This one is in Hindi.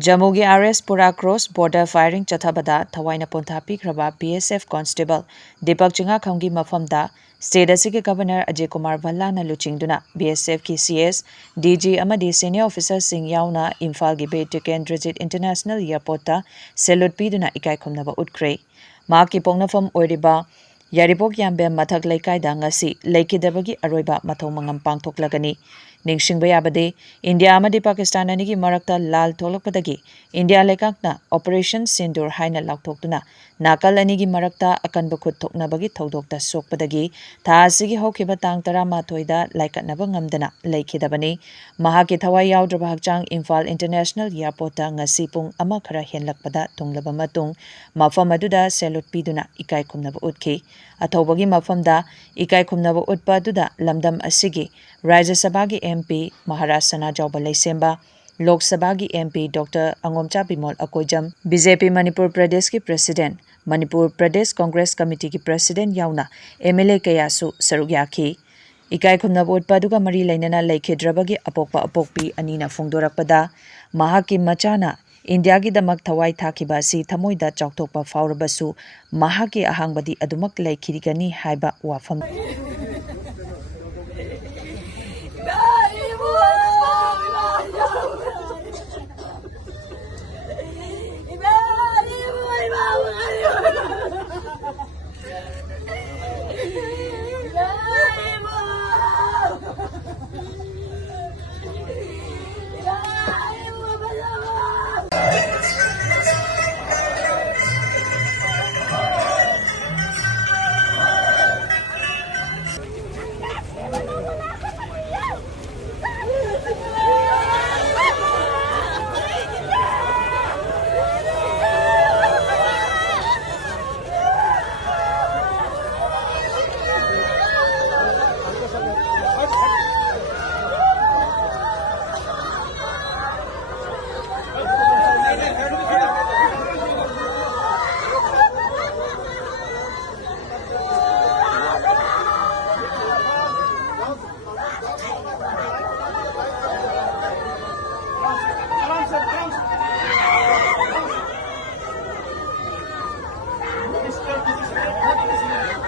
जम्मूगी RS Pura cross border firing चथबदा थवाइना पोंथा पीख्रबा बीएसएफ कांस्टेबल दीपक चिंगाखंगी मफमदा स्टेट असिगे गवर्नर अजय कुमार भल्लाना लुचिंगदुना बीएसएफ की सीएस डीजी अमदी सीनियर ऑफिसर सिंह याउना इम्फाल की बे टिकेंद्रजीत इंटरनेशनल एयरपोर्ट सेल्यूट पीदुना इकाई खुमनबा उठ्ख्रे माकी पोंगनफम ओइरिबा यारिपोक याम्बेम मथक लेकाइदा ngasi लेकिदबगी अरोइबा मथौ मंगम पांगथोकलगनी निंगसिंगबा याबदे इंडिया अमदी पाकिस्तान अनिगी मरक्ता लाल थोलकपदगी इंडिया लेकाकना ऑपरेशन सिंदूर हाइना लाउथोक्तुना नाकल अनिगी मरक्ता अकनब खुद थोकनबगी थौदोकता सोकपदगी था असिगी हौखिबा तांग 13 दा लाइकटनबा ngamdana लेखिदबनी महाकी थवाई याउद्रबा हकचांग इम्फाल इंटरनेशनल एयरपोर्ट ngasi पुंग अमा खरा हेनलकपदा तुंगलबा मतुंग मफम अदुदा सेल्यूट पीदुना इकाई खुमनबा उठखी अथौबगी मफमदा इकाई खुमनबा उठपा अदुदा लमदम असिगी राज्य सभा की एमपी महाराज सनाजौबा लैसेंबा लोक सभा की MP doctor अंगोमचा Bimol Akoijam BJP Manipur प्रदेश की प्रेसिडेंट मणिपुर प्रदेश कांग्रेस कमिटी की प्रेसिडेंट याउना एमएलए कयासु सरुक याखी इकाई खुमनबा उठपा अदुगा मरी लैनना लेखिद्रबगी अपोकपा अपोकपी अनीना फोंदोरकपदा महाकी मचाना इंडिया की दमक थवाई थाखिबा सी थमोइदा चौथोकपा फाउरबसु महाकी अहांगबदी अदुमक लेखिरिगनी हाइबा वाफम